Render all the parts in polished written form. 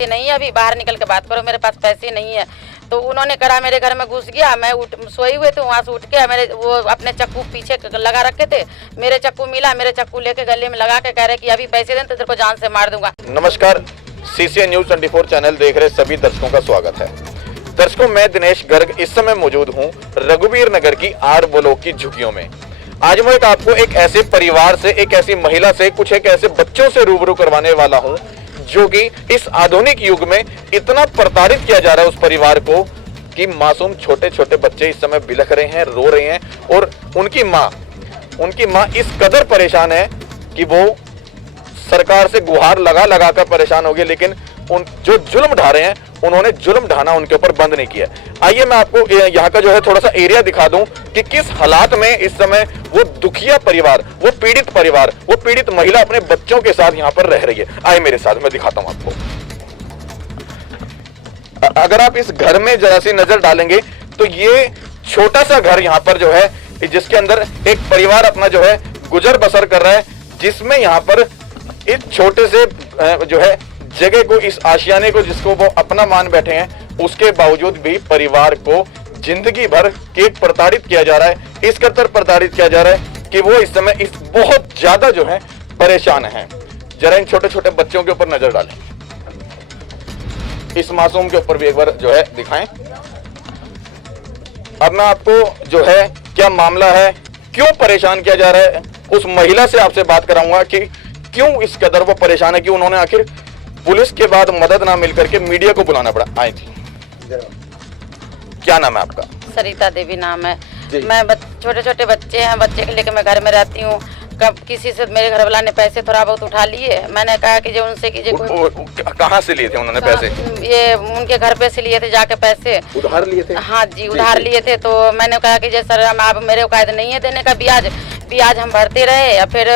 नहीं है, अभी बाहर निकल के बात करो, मेरे पास पैसे नहीं है। तो उन्होंने करा, मेरे घर में घुस गया, मैं सोई हुए थे, वहाँ से उठ के मेरे वो अपने चक्कू पीछे लगा रखे थे, मेरे चक्कू मिला, मेरे चक्कू लेके गले में लगा के कह रहे कि अभी पैसे दें तो तेरे को जान से मार दूंगा। नमस्कार, CCI न्यूज 24 चैनल देख रहे सभी दर्शकों का स्वागत है। दर्शकों, मैं दिनेश गर्ग इस समय मौजूद हूँ रघुवीर नगर की आर ब्लॉक की झुग्गियों में। आज मैं आपको एक ऐसे परिवार से, एक ऐसी महिला से, कुछ एक ऐसे बच्चों से रूबरू करवाने वाला हूँ जो कि इस आधुनिक युग में इतना प्रताड़ित किया जा रहा है उस परिवार को कि मासूम छोटे छोटे बच्चे इस समय बिलख रहे हैं, रो रहे हैं और उनकी माँ इस कदर परेशान है कि वो सरकार से गुहार लगा कर परेशान हो गई, लेकिन उन जो जुल्म ढा रहे हैं उन्होंने जुल्म ढाना उनके ऊपर बंद नहीं किया। आइए मैं आपको यहाँ का जो है थोड़ा सा एरिया दिखा दूं कि किस हालात में इस समय वो दुखिया परिवार, वो पीड़ित महिला अपने बच्चों के साथ यहाँ पर रह रही है। आइए मेरे साथ, मैं दिखाता हूँ आपको। अगर आप इस घर में जरा सी नजर डालेंगे तो ये छोटा सा घर यहाँ पर जो है, जिसके अंदर एक परिवार अपना जो है गुजर बसर कर रहा है, जिसमें यहाँ पर इस छोटे से जो है जगह को, इस आशियाने को जिसको वो अपना मान बैठे हैं, उसके बावजूद भी परिवार को जिंदगी भर के प्रताड़ित किया जा रहा है। इस कदर प्रताड़ित किया जा रहा है कि वो इस समय इस बहुत ज्यादा जो है परेशान है। जरा इन छोटे छोटे बच्चों के ऊपर नजर डालें, इस मासूम के ऊपर भी एक बार जो है दिखाएं। अब मैं आपको जो है क्या मामला है, क्यों परेशान किया जा रहा है, उस महिला से आपसे बात कराऊंगा कि क्यों इस कदर वो परेशान है कि उन्होंने आखिर पुलिस के बाद मदद ना मिल करके मीडिया को बुलाना पड़ा। आई थी, क्या नाम है आपका? सरिता देवी नाम है। मैं छोटे छोटे बच्चे हैं, बच्चे के लेके मैं घर में रहती हूँ। कब किसी से मेरे घर वाला ने पैसे थोड़ा बहुत उठा लिए, मैंने कहा कि जो उनसे कीजिए। कहाँ से लिए थे उन्होंने पैसे? ये उनके घर पे से लिए थे जाके पैसे। उधार लिए थे? हाँ जी, उधार लिए थे। तो मैंने कहा कि सर आप मेरे औकात नहीं है देने का, ब्याज हम भरते रहे। या फिर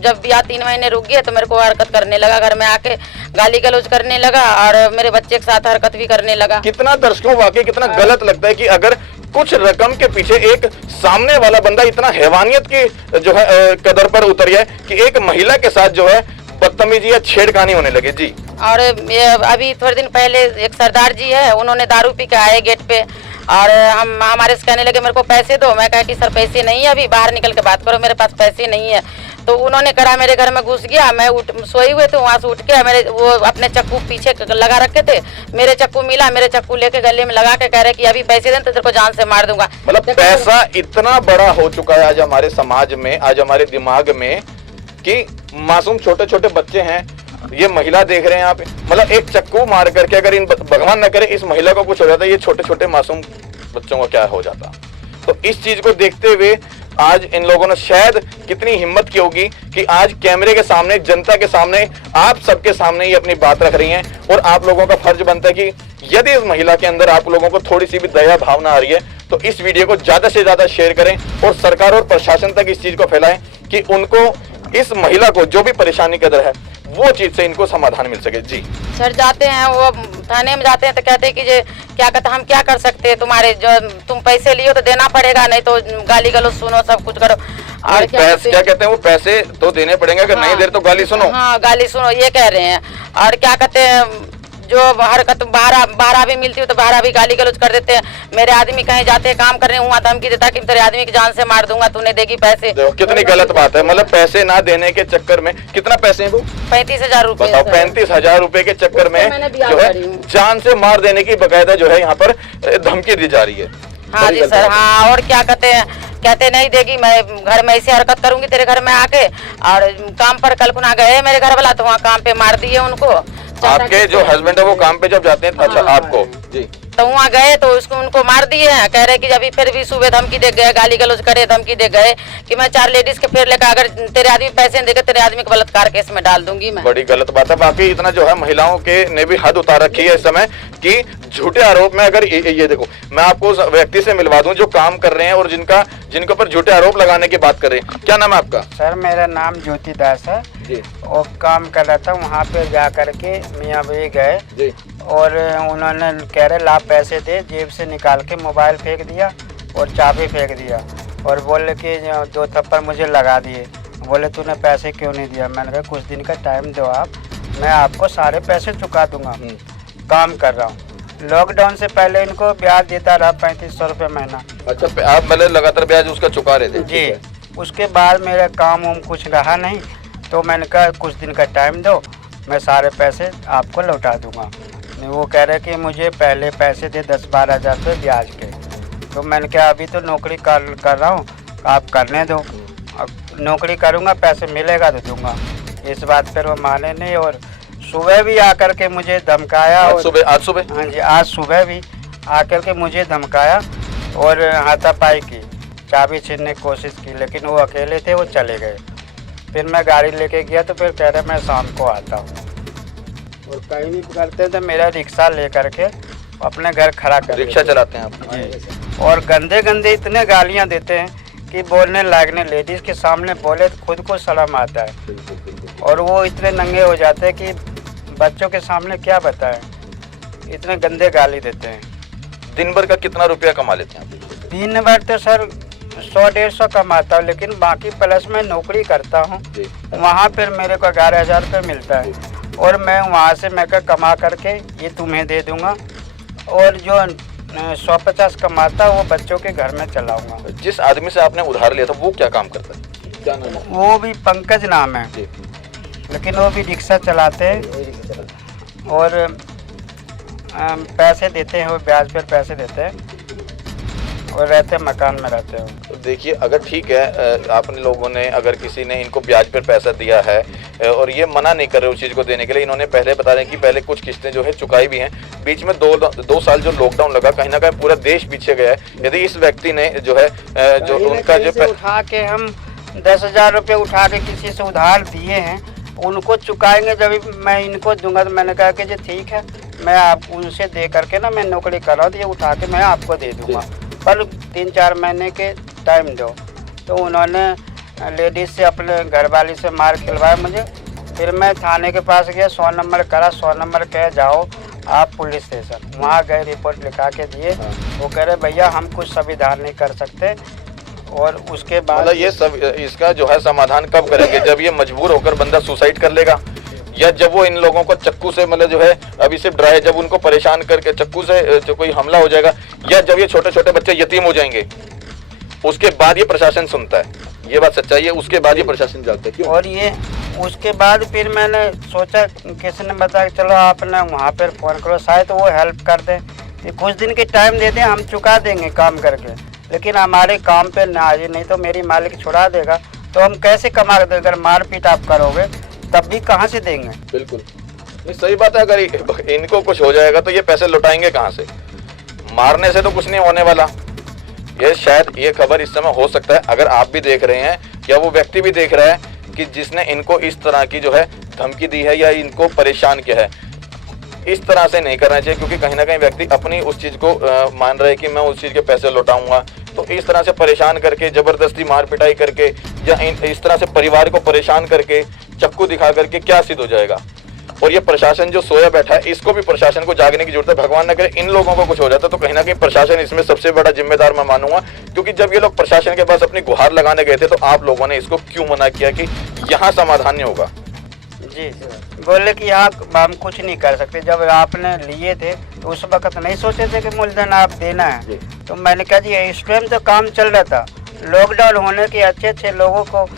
जब ब्याज 3 महीने रुक गए तो मेरे को हरकत करने लगा, घर में आके गाली गलौज करने लगा और मेरे बच्चे के साथ हरकत भी करने लगा। कितना दर्शकों वाकई कितना गलत लगता है कि अगर कुछ रकम के पीछे एक सामने वाला बंदा इतना हैवानियत की जो है कदर पर उतर जाए कि एक महिला के साथ जो है बदतमीजी या छेड़खानी होने लगे। जी, और ये अभी थोड़े दिन पहले एक सरदार जी है, उन्होंने दारू पी के आए गेट पे और हमारे से कहने लगे मेरे को पैसे दो। मैं कहा कि सर पैसे नहीं है, अभी बाहर निकल के बात करो, मेरे पास पैसे नहीं है। तो उन्होंने करा, मेरे घर में घुस गया, मैं सोई हुए थे, वहाँ से उठ के मेरे वो अपने चक्कू पीछे लगा रखे थे, मेरे चक्कू मिला, मेरे चक्कू लेके गले में लगा के कह रहे कि अभी पैसे दें तो तेरे को जान से मार दूंगा। मतलब पैसा इतना बड़ा हो चुका है आज हमारे समाज में, आज हमारे दिमाग में, कि मासूम छोटे छोटे बच्चे हैं, ये महिला देख रहे हैं आप, मतलब एक चक्कू मार करके अगर इन भगवान न करे इस महिला को कुछ हो जाता, ये छोटे छोटे मासूम बच्चों को क्या हो जाता। तो इस चीज को देखते हुए आज इन लोगों ने शायद कितनी हिम्मत की होगी कि आज कैमरे के सामने, जनता के सामने, आप सबके सामने ही अपनी बात रख रही हैं। और आप लोगों का फर्ज बनता है कि यदि इस महिला के अंदर आप लोगों को थोड़ी सी भी दया भावना आ रही है तो इस वीडियो को ज्यादा से ज्यादा शेयर करें और सरकार और प्रशासन तक इस चीज को फैलाएं कि उनको, इस महिला को जो भी परेशानी कदर है वो चीज से इनको समाधान मिल सके। जी सर, जाते हैं वो थाने में जाते हैं तो कहते हैं कि जे क्या कहते, हम क्या कर सकते हैं, तुम्हारे जो तुम पैसे लियो तो देना पड़ेगा, नहीं तो गाली गलौज सुनो, सब कुछ करो। और क्या कहते हैं वो पैसे तो देने पड़ेंगे, अगर नहीं दे तो गाली सुनो। हाँ, गाली सुनो, ये कह रहे हैं। और क्या कहते हैं, जो हरकत बाहर भी मिलती है तो बाहर भी गाली गलौज कर देते हैं। मेरे आदमी कहीं जाते हैं काम करने, वहाँ धमकी देता कि तेरे आदमी की जान से मार दूंगा, तूने देगी पैसे। कितनी गलत बात है, मतलब पैसे ना देने के चक्कर में, कितना पैसे हैं वो? 35,000 रुपए। 35,000 रुपए के चक्कर में जो है जान से मार देने की बकायदा जो है यहाँ पर धमकी दी जा रही है। हाँ जी सर, हाँ। और क्या कहते नहीं देगी, मैं घर में ऐसी हरकत करूंगी तेरे घर में आके। और काम पर कल कुना गए मेरे घर वाला, तो वहाँ काम पे मार दिए उनको। आपके जो हस्बैंड है वो काम पे जब जाते हैं? अच्छा, आपको जी, तो वहाँ गए तो उनको मार दिए हैं। कह रहे कि अभी फिर भी सुबह धमकी दे गए, गाली गलौज करे, धमकी दे गए कि मैं 4 लेडीज के फिर लेकर अगर तेरे आदमी पैसे देगा तेरे आदमी को बलात्कार केस में डाल दूंगी मैं। बड़ी गलत बात है। बाकी इतना जो है महिलाओं के ने भी हद उतार रखी है इस समय कि झूठे आरोप में, अगर ये देखो, मैं आपको उस व्यक्ति से मिलवा दूं जो काम कर रहे हैं और जिनके ऊपर झूठे आरोप लगाने की बात कर रहे हैं। क्या नाम है आपका? सर, मेरा नाम ज्योति दास है जी। और काम कर रहा था, वहाँ पे जा करके मियाँ भाई गए जी। और उन्होंने कह रहे ला पैसे दे, जेब से निकाल के मोबाइल फेंक दिया और चाबी फेंक दिया और बोले कि 2 थप्पड़ मुझे लगा दिए। बोले तूने पैसे क्यों नहीं दिया? मैंने कहा कुछ दिन का टाइम दो आप, मैं आपको सारे पैसे चुका दूंगा, काम कर रहा हूँ। लॉकडाउन से पहले इनको ब्याज देता रहा 3500 रुपये महीना। अच्छा, आप मतलब लगातार ब्याज उसका चुका रहे थे? जी। उसके बाद मेरा काम वाम कुछ रहा नहीं, तो मैंने कहा कुछ दिन का टाइम दो, मैं सारे पैसे आपको लौटा दूंगा। वो कह रहे कि मुझे पहले पैसे दे 10-12 हज़ार रुपये ब्याज के। तो मैंने कहा अभी तो नौकरी कर रहा हूँ, आप करने दो, अब नौकरी करूँगा पैसे मिलेगा तो दूंगा। इस बात पर वो माने नहीं, और सुबह भी आकर के मुझे धमकाया। आज सुबह? हाँ जी, आज सुबह भी आकर के मुझे धमकाया और हाथापाई की, चाबी छीनने की कोशिश की, लेकिन वो अकेले थे, वो चले गए। फिर मैं गाड़ी लेके गया तो फिर कह रहे मैं शाम को आता हूँ, और कहीं नहीं करते थे। मेरा रिक्शा लेकर के अपने घर खड़ा कर, रिक्शा चलाते हैं आप? जी। और गंदे गंदे इतने गालियाँ देते हैं कि बोलने लायक नहीं। लेडीज़ के सामने बोले तो खुद को शर्म आता है, और वो इतने नंगे हो जाते हैं कि बच्चों के सामने क्या बताएं, इतने गंदे गाली देते हैं। दिन भर का कितना रुपया कमा लेते हैं आप? दिन भर तो सर 100-150 कमाता हूँ, लेकिन बाकी प्लस में नौकरी करता हूँ, वहाँ पर मेरे को 11,000 रुपये मिलता है, और मैं वहाँ से मैं कमा करके ये तुम्हें दे दूँगा, और जो 150 कमाता वो बच्चों के घर में चलाऊँगा। जिस आदमी से आपने उधार लिया था वो क्या काम करता है, क्या नाम है? वो भी पंकज नाम है, लेकिन वो भी रिक्शा चलाते हैं, और पैसे देते हैं, वो ब्याज पर पैसे देते हैं, और रहते मकान में रहते हैं। तो देखिए, अगर ठीक है आपने लोगों ने, अगर किसी ने इनको ब्याज पर पैसा दिया है और ये मना नहीं कर रहे उस चीज़ को देने के लिए, इन्होंने पहले बता रहे हैं कि पहले कुछ किस्तें जो है चुकाई भी हैं, बीच में दो साल जो लॉकडाउन लगा, कहीं ना कहीं पूरा देश पीछे गया है। यदि इस व्यक्ति ने जो है जो उनका जो उठा के हम 10,000 रुपये उठा के किसी से उधार दिए हैं, उनको चुकाएंगे जब मैं इनको दूंगा। तो मैंने कहा कि जी ठीक है, मैं आप उनसे दे करके ना, मैं नौकरी कर रहा हूँ, तो ये उठा के मैं आपको दे दूंगा, पर 3-4 महीने के टाइम दो। तो उन्होंने लेडीज़ से, अपने घरवाली से मार खिलवाया मुझे। फिर मैं थाने के पास गया, 100 नंबर करा, 100 नंबर कह जाओ आप पुलिस स्टेशन। वहाँ गए, रिपोर्ट लिखा के दिए। वो कह रहे भैया हम कुछ संविधान नहीं कर सकते, और उसके बाद मतलब ये सब इसका जो है समाधान कब करेंगे? जब ये मजबूर होकर बंदा सुसाइड कर लेगा, या जब वो इन लोगों को चक्कू से, मतलब जो है अभी सिर्फ ड्राई, जब उनको परेशान करके चक्कू से जो कोई हमला हो जाएगा, या जब ये छोटे छोटे बच्चे यतीम हो जाएंगे, उसके बाद ये प्रशासन सुनता है। ये बात सच्चाई है, उसके बाद ये प्रशासन जागता है। क्यों? और ये उसके बाद फिर मैंने सोचा, किसी ने बताया चलो आपने वहाँ पर फ़ोन करो, शायद वो हेल्प कर दें, कुछ दिन के टाइम दे दें, हम चुका देंगे काम करके। लेकिन हमारे काम पे ना आए, नहीं तो मेरी मालिक छुड़ा देगा, तो हम कैसे कमा दें? अगर मारपीट आप करोगे तब भी कहाँ से देंगे? बिल्कुल नहीं, सही बात है। अगर इनको कुछ हो जाएगा तो ये पैसे लौटाएंगे कहाँ से? मारने से तो कुछ नहीं होने वाला। ये शायद ये खबर इस समय हो सकता है, अगर आप भी देख रहे हैं या वो व्यक्ति भी देख रहा है कि जिसने इनको इस तरह की जो है धमकी दी है या इनको परेशान किया है, इस तरह से नहीं करना चाहिए, क्योंकि कहीं ना कहीं व्यक्ति अपनी उस चीज़ को मान रहे हैं कि मैं उस चीज़ के पैसे लौटाऊंगा। तो इस तरह से परेशान करके, ज़बरदस्ती मार पिटाई करके, या इस तरह से परिवार को परेशान करके, चक्कू दिखा करके क्या सिद्ध हो जाएगा? और ये प्रशासन जो सोया बैठा है, इसको भी प्रशासन को जागने की जरूरत है। भगवान न करे इन लोगों को कुछ हो जाता तो कहीं ना कहीं प्रशासन इसमें सबसे बड़ा जिम्मेदार मैं मानूंगा, क्योंकि जब ये लोग प्रशासन के पास अपनी गुहार लगाने गए थे तो आप लोगों ने इसको क्यों मना किया कि यहाँ समाधान नहीं होगा? जी बोले कि यहाँ हम कुछ नहीं कर सकते। जब आपने लिए थे तो उस वक्त नहीं सोचे थे कि मूलधन आप देना है। तो मैंने कहा जी इस टाइम तो काम चल रहा था, लॉकडाउन होने के अच्छे लोगों को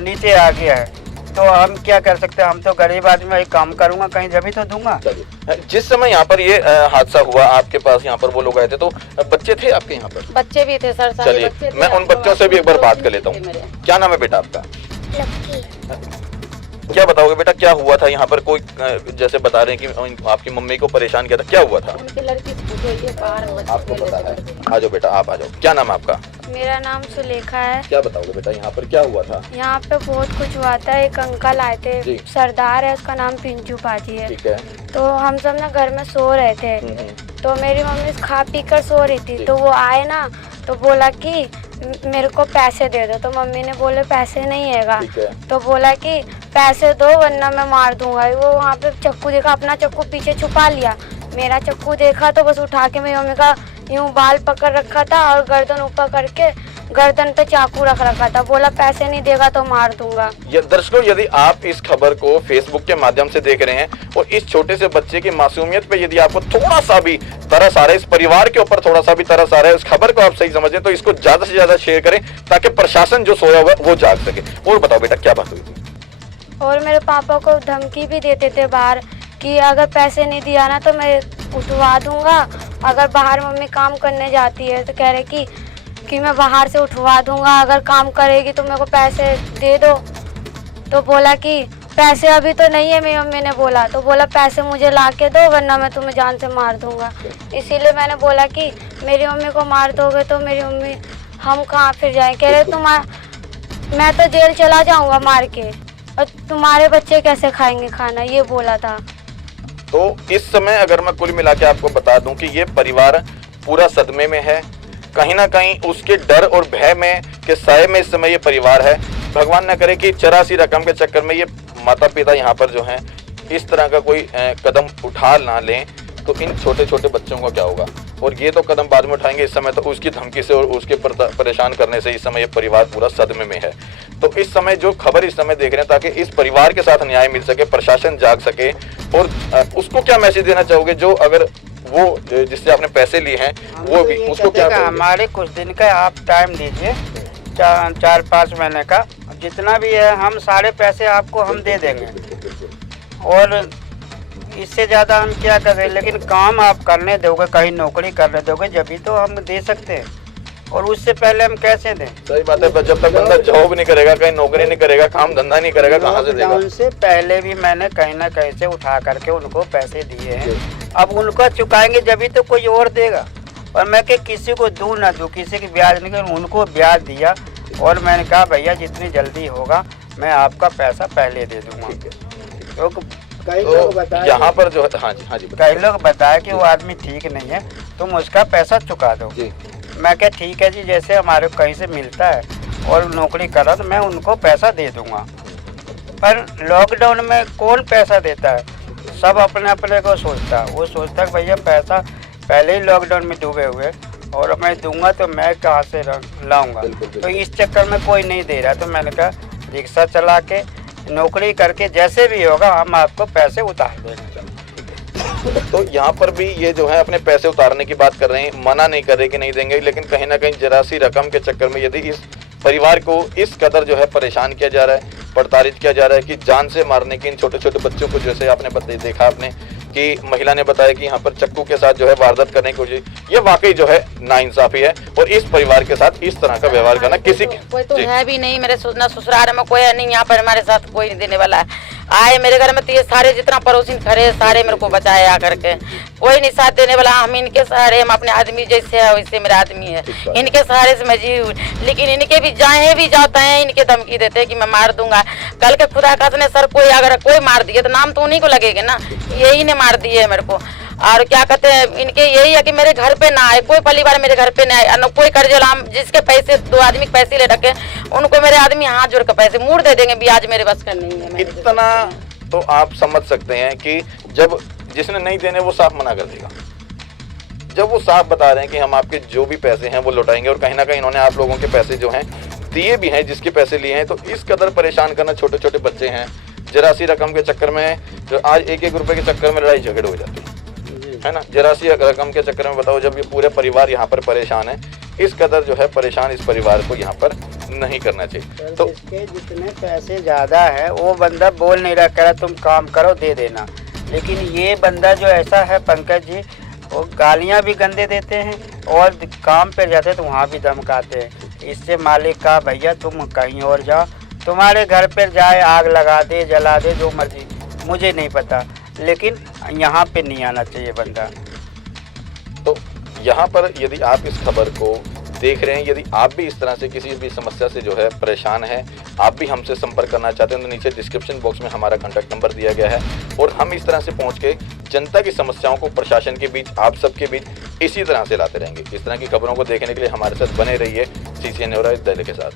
नीचे आ गया है, तो हम क्या कर सकते हैं? हम तो गरीब आदमी, वही काम करूंगा, कहीं जब भी तो दूंगा। जिस समय यहाँ पर ये हादसा हुआ, आपके पास यहाँ पर वो लोग आए थे, तो बच्चे थे आपके यहाँ पर? बच्चे भी थे सर। चलिए मैं उन बच्चों से भी एक बार बात कर लेता हूँ। क्या नाम है बेटा आपका? क्या बताओगे बेटा, क्या हुआ था यहाँ पर? कोई जैसे बता रहे हैं कि आपकी मम्मी को परेशान किया था, क्या हुआ था? उनकी लड़की आपको पता है? आ जाओ बेटा, आप आ जाओ। क्या नाम है आपका? मेरा नाम सुलेखा है। क्या बताओगे बेटा, यहाँ पर क्या हुआ था? यहाँ पे बहुत कुछ हुआ था। एक अंकल आए थे, सरदार है, उसका नाम पिंचू पाजी है। ठीक है। तो हम सब ना घर में सो रहे थे, तो मेरी मम्मी खा पी कर सो रही थी, तो वो आए ना, तो बोला कि मेरे को पैसे दे दो। तो मम्मी ने बोले पैसे नहीं हैगा, तो बोला कि पैसे दो वरना मैं मार दूंगा। वो वहाँ पे चक्कू देखा, अपना चक्कू पीछे छुपा लिया, मेरा चक्कू देखा तो बस उठा के मेरी मम्मी का यूँ बाल पकड़ रखा था और गर्दन ऊपर करके गर्दन पे चाकू रख रखा था, बोला पैसे नहीं देगा तो मार दूंगा। दर्शकों, यदि आप इस खबर को फेसबुक के माध्यम से देख रहे हैं और इस छोटे से बच्चे की मासूमियत पे यदि आपको थोड़ा सा भी तरस आ रहा है, इस परिवार के ऊपर थोड़ा सा भी तरस आ रहा है, उस खबर को आप सही समझें तो इसको ज्यादा से ज्यादा शेयर करें ताकि प्रशासन जो सोया हुआ है वो जाग सके। और बताओ बेटा, क्या बात हुई थी? और मेरे पापा को धमकी भी देते थे बाहर कि अगर पैसे नहीं दिया ना तो मैं उठवा दूंगा। अगर बाहर मम्मी काम करने जाती है तो कह रहे कि मैं बाहर से उठवा दूंगा, अगर काम करेगी तो मेरे को पैसे दे दो। तो बोला कि पैसे अभी तो नहीं है, मेरी मम्मी ने बोला। तो बोला पैसे मुझे ला के दो वरना मैं तुम्हें जान से मार दूंगा। इसीलिए मैंने बोला कि मेरी मम्मी को मार दोगे तो मेरी मम्मी हम कहाँ फिर जाएं। कह रहे मैं तो जेल चला जाऊंगा मार के, और तुम्हारे बच्चे कैसे खाएंगे खाना, ये बोला था। तो इस समय अगर मैं कुल मिला के आपको बता दूं कि ये परिवार पूरा सदमे में है, कहीं ना कहीं उसके डर और भय में के साए में इस समय ये परिवार है। भगवान न करे कि 84 रकम के चक्कर में ये माता पिता यहाँ पर जो हैं इस तरह का कोई कदम उठा ना लें तो इन छोटे छोटे बच्चों का क्या होगा। और ये तो कदम बाद में उठाएंगे, इस समय तो उसकी धमकी से और उसके परेशान करने से इस समय ये परिवार पूरा सदमे में है। तो इस समय जो खबर इस समय देख रहे हैं ताकि इस परिवार के साथ न्याय मिल सके, प्रशासन जाग सके। और उसको क्या मैसेज देना चाहोगे जो अगर वो जिससे आपने पैसे लिए हैं वो भी उसको क्या कहोगे? हमारे कुछ दिन का आप टाइम दीजिए, 4-5 महीने का, जितना भी है हम सारे पैसे आपको हम दे देंगे। और इससे ज़्यादा हम क्या कर रहे हैं, लेकिन काम आप करने दोगे, कहीं नौकरी करने दोगे जब भी तो हम दे सकते हैं। और उससे पहले हम कैसे दें? सही बात है, जब तक बंदा जॉब नहीं करेगा, कहीं नौकरी नहीं करेगा, काम धंधा नहीं करेगा, कहाँ से देगा? उनसे पहले भी मैंने कहीं ना कहीं से उठा करके उनको पैसे दिए हैं। अब उनको चुकाएंगे जब भी तो कोई और देगा। और मैं कि किसी को दूँ ना दूँ, किसी की ब्याज नहीं कर, उनको ब्याज दिया। और मैंने कहा भैया जितनी जल्दी होगा मैं आपका पैसा पहले दे दूँगा। तो कई लोग बताए यहाँ पर जो है, हाँ जी कई लोग बताए कि वो आदमी ठीक नहीं है, तुम उसका पैसा चुका दो। मैं क्या ठीक है जी, जैसे हमारे कहीं से मिलता है और नौकरी करा तो मैं उनको पैसा दे दूंगा। पर लॉकडाउन में कौन पैसा देता है? सब अपने अपने को सोचता है। वो सोचता है भैया पैसा पहले ही लॉकडाउन में डूबे हुए और मैं दूंगा तो मैं कहाँ से लाऊंगा। तो इस चक्कर में कोई नहीं दे रहा। तो मैंने कहा रिक्शा चला के नौकरी करके जैसे भी होगा हम आपको पैसे उतार देंगे। तो यहाँ पर भी ये जो है अपने पैसे उतारने की बात कर रहे हैं, मना नहीं कर रहे कि नहीं देंगे, लेकिन कहीं ना कहीं जरा सी रकम के चक्कर में यदि इस परिवार को इस कदर जो है परेशान किया जा रहा है, प्रताड़ित किया जा रहा है कि जान से मारने की इन छोटे छोटे बच्चों को, जैसे आपने देखा आपने कि महिला ने बताया कि यहाँ पर चक्कू के साथ जो है वारदात करने की कोशिश, ये वाकई जो है नाइंसाफी है। और इस परिवार के साथ इस तरह का व्यवहार करना किसी कोई तो है भी नहीं, मेरे ससुराल में कोई है नहीं, यहाँ पर हमारे साथ कोई नहीं देने वाला है। आए मेरे घर में तो ये सारे जितना पड़ोसी खड़े सारे मेरे को बचाए आ करके, कोई नहीं साथ देने वाला। हम इनके सहारे, हम अपने आदमी जैसे है वैसे मेरा आदमी है, इनके सहारे से मैं जी। लेकिन इनके भी जाए भी जाते हैं, इनके धमकी देते हैं कि मैं मार दूंगा। कल के खुदा खासने सर कोई अगर कोई मार दिए तो नाम तो उन्हीं को लगेगा ना, यही ने मार दिए है मेरे को। और क्या कहते हैं इनके यही है कि मेरे घर पे ना आए, कोई परिवार मेरे घर पे ना आए, न कोई कर्जलाम जिसके पैसे 2 आदमी के पैसे ले रखे उनको मेरे आदमी हाथ जोड़ के पैसे मूड़ दे देंगे, ब्याज मेरे बस का नहीं है। इतना तो आप समझ सकते हैं कि जब जिसने नहीं देने वो साफ मना कर देगा, जब वो साफ बता रहे हैं कि हम आपके जो भी पैसे हैं वो लौटाएंगे। और कहीं ना कहीं इन्होंने आप लोगों के पैसे जो हैं दिए भी हैं, जिसके पैसे लिए हैं। तो इस कदर परेशान करना, छोटे छोटे बच्चे हैं, जरा सी रकम के चक्कर में जो आज 1-1 रुपए के चक्कर में लड़ाई झगड़ हो जाती है ना, जरा सी रकम के चक्कर में। बताओ जब ये पूरे परिवार यहाँ पर परेशान है, इस कदर जो है परेशान इस परिवार को यहाँ पर नहीं करना चाहिए। तो इसके जितने पैसे ज़्यादा है वो बंदा बोल नहीं रहा, कह रहा तुम काम करो दे देना। लेकिन ये बंदा जो ऐसा है पंकज जी, वो गालियाँ भी गंदे देते हैं और काम पे जाते तो वहाँ भी धमकाते हैं। इससे मालिक का भैया तुम कहीं और जाओ, तुम्हारे घर पर जाए आग लगा दे, जला दे, जो मर्जी, मुझे नहीं पता, लेकिन यहाँ पे नहीं आना चाहिए बंदा। तो यहाँ पर यदि आप इस खबर को देख रहे हैं, यदि आप भी इस तरह से किसी भी समस्या से जो है परेशान हैं, आप भी हमसे संपर्क करना चाहते हैं तो नीचे डिस्क्रिप्शन बॉक्स में हमारा कॉन्टैक्ट नंबर दिया गया है। और हम इस तरह से पहुंच के जनता की समस्याओं को प्रशासन के बीच, आप सबके बीच इसी तरह से लाते रहेंगे। इस तरह की खबरों को देखने के लिए हमारे साथ बने रहिए CCN न्यूज़ दिल्ली के साथ।